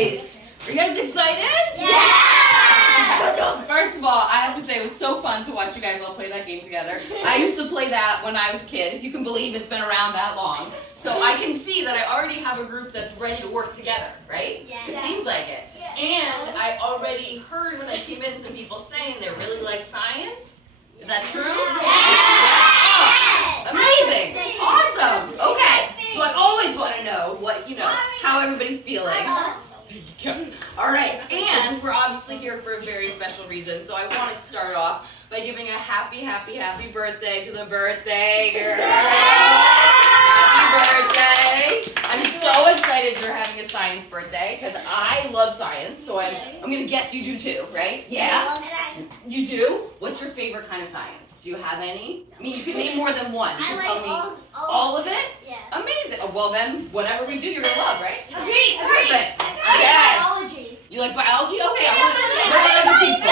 Nice! Are you guys excited? Yeah! First of all, I have to say it was so fun to watch you guys all play that game together. I used to play that when I was a kid, if you can believe it's been around that long. So I can see that I already have a group that's ready to work together, right? Yeah. It seems like it. Yeah. And I already heard when I came in some people saying they really like science. Is that true? Yes. Oh, amazing! Awesome! Okay, so I always want to know what, how everybody's feeling. All right, and we're obviously here for a very special reason, so I want to start off by giving a happy birthday to the birthday girl. Happy birthday! I'm so excited you're having a science birthday because I love science, so I'm going to guess you do too, right? Yeah? You do? What's your favorite kind of science? Do you have any? I mean, you can name more than one. You can tell me all of it? Yeah. Amazing. Oh, well then, whatever we do, you're going to love, right? Agree. Perfect. I like Yes. biology. You like biology? Okay, I want to what about other people?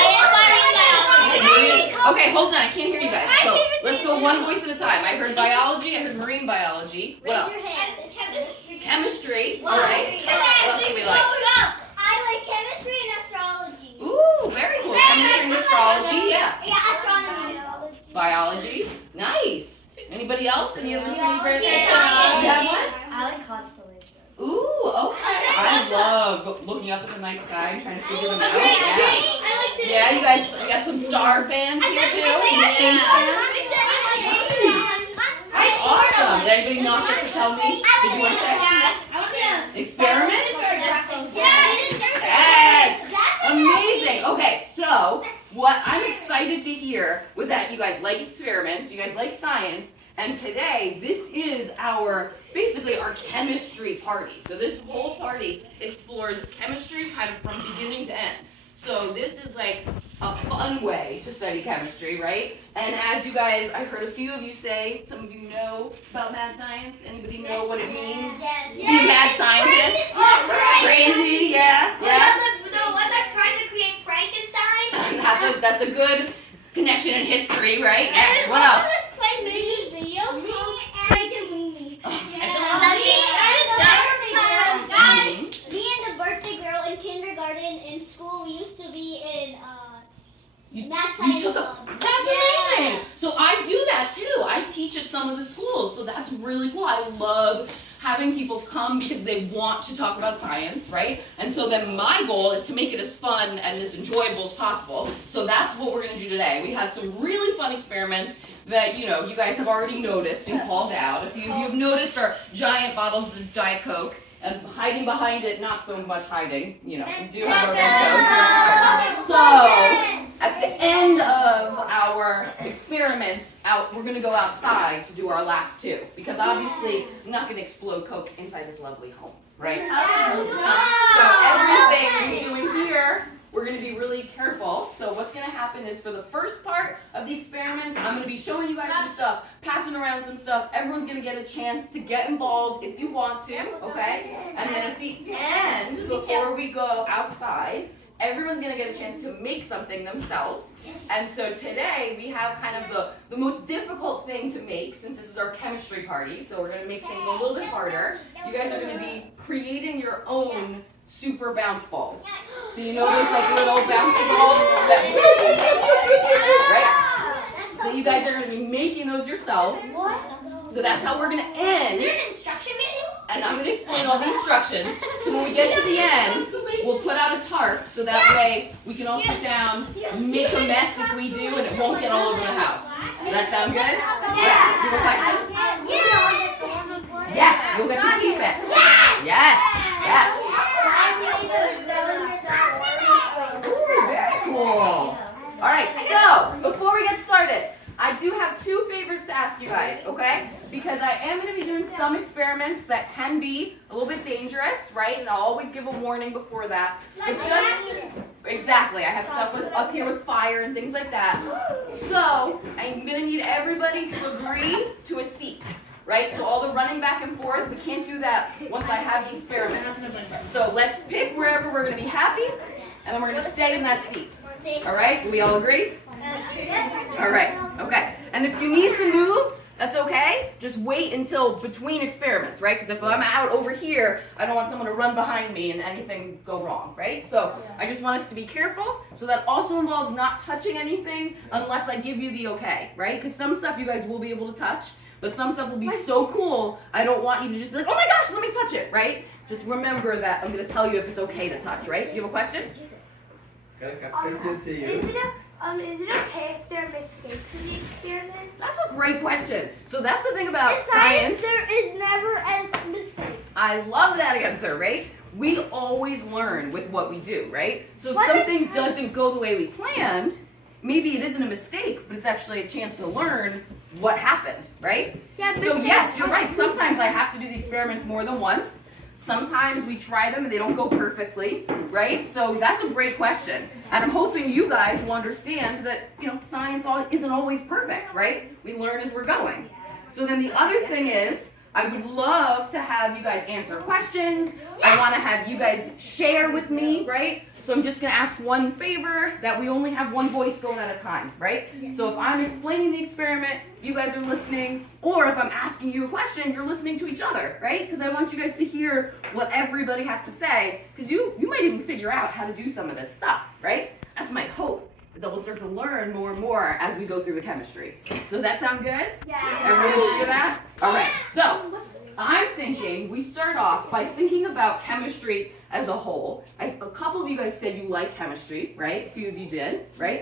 Okay, hold on. I can't hear you guys. So let's go one voice at a time. I heard biology. I heard marine biology. What else? Raise your hand. It's chemistry. Chemistry. All right. What else do we like? I like chemistry and astrology. Ooh, very cool. Chemistry and astrology. Yeah. Yeah, astronomy. Biology. Nice. Anybody else? Any other favorite? Yeah. You have one? I like constellations. Ooh, okay. I love looking up at the night sky and trying to figure them out. Yeah, you guys got some star fans here too? Some space fans? That's awesome. Did anybody not get to tell me? Did you want to say? Experiments? Yes! Amazing. Okay, so what I'm excited to hear was that you guys like experiments, you guys like science, and today this is basically our chemistry party. So this whole party explores chemistry kind of from beginning to end. So this is like a fun way to study chemistry, right? And as you guys, I heard a few of you say, some of you know about mad science. Anybody know what it means? Yes. Be a mad scientist? Crazy, yeah. The ones that tried to create Frankenstein? That's a good connection in history, right? Yes. What else? Play mini video Guys, me and the birthday girl in kindergarten in school, we used to be in math science club. That's amazing. So I do that too. I teach at some of the schools, so that's really cool. I love having people come because they want to talk about science, right? And so then my goal is to make it as fun and as enjoyable as possible. So that's what we're going to do today. We have some really fun experiments that, you guys have already noticed and called out. A few of you have noticed our giant bottles of Diet Coke. And hiding behind it, not so much hiding, we do have our red coat. So, at the end of our experiments, we're going to go outside to do our last two. Because obviously, I'm not going to explode Coke inside this lovely home, right? So, everything we're doing here, we're going to be really careful. So what's going to happen is for the first part of the experiments, I'm going to be showing you guys some stuff, passing around some stuff. Everyone's going to get a chance to get involved if you want to, okay? And then at the end, before we go outside, everyone's going to get a chance to make something themselves. And so today we have kind of the most difficult thing to make since this is our chemistry party. So we're going to make things a little bit harder. You guys are going to be creating your own super bounce balls. So you know those like little bouncy balls that right? So you guys are going to be making those yourselves. So that's how we're going to end. There's an instruction manual? And I'm going to explain all the instructions. So when we get to the end, we'll put out a tarp so that way we can all sit down, make a mess if we do, and it won't get all over the house. Does that sound good? Yeah. You have a question? Yes, you'll get to keep it. Yes. Yes. Ooh, very cool. All right, so before we get started, I do have two favors to ask you guys, okay? Because I am going to be doing some experiments that can be a little bit dangerous, right? And I'll always give a warning before that. But exactly, I have stuff up here with fire and things like that. So I'm going to need everybody to agree to a seat. Right? So all the running back and forth, we can't do that once I have the experiments. So let's pick wherever we're going to be happy, and then we're going to stay in that seat. All right? Do we all agree? All right. Okay. And if you need to move, That's okay. Just wait until between experiments, right? Because if I'm out over here, I don't want someone to run behind me and anything go wrong, right? So I just want us to be careful. So that also involves not touching anything unless I give you the okay, right? Because some stuff you guys will be able to touch, but some stuff will be so cool, I don't want you to just be like, oh my gosh, let me touch it, right? Just remember that I'm going to tell you if it's okay to touch, right? You have a question? Is it okay if there are mistakes in the experiment? That's a great question. So that's the thing about In science. there is never a mistake. I love that answer, right? We always learn with what we do, right? So if something doesn't go the way we planned, maybe it isn't a mistake, but it's actually a chance to learn what happened, right? Yeah, So yes, you're right. Sometimes I have to do the experiments more than once. Sometimes we try them and they don't go perfectly, right? So that's a great question. And I'm hoping you guys will understand that, science isn't always perfect, right? We learn as we're going. So then the other thing is, I would love to have you guys answer questions. I want to have you guys share with me, right? So I'm just going to ask one favor, that we only have one voice going at a time, right? So if I'm explaining the experiment, you guys are listening, or if I'm asking you a question, you're listening to each other, right? Because I want you guys to hear what everybody has to say, because you might even figure out how to do some of this stuff, right? That's my hope, is that we'll start to learn more and more as we go through the chemistry. So does that sound good? Yeah. Everybody hear that? All right, so I'm thinking we start off by thinking about chemistry as a whole. A couple of you guys said you like chemistry, right? A few of you did, right?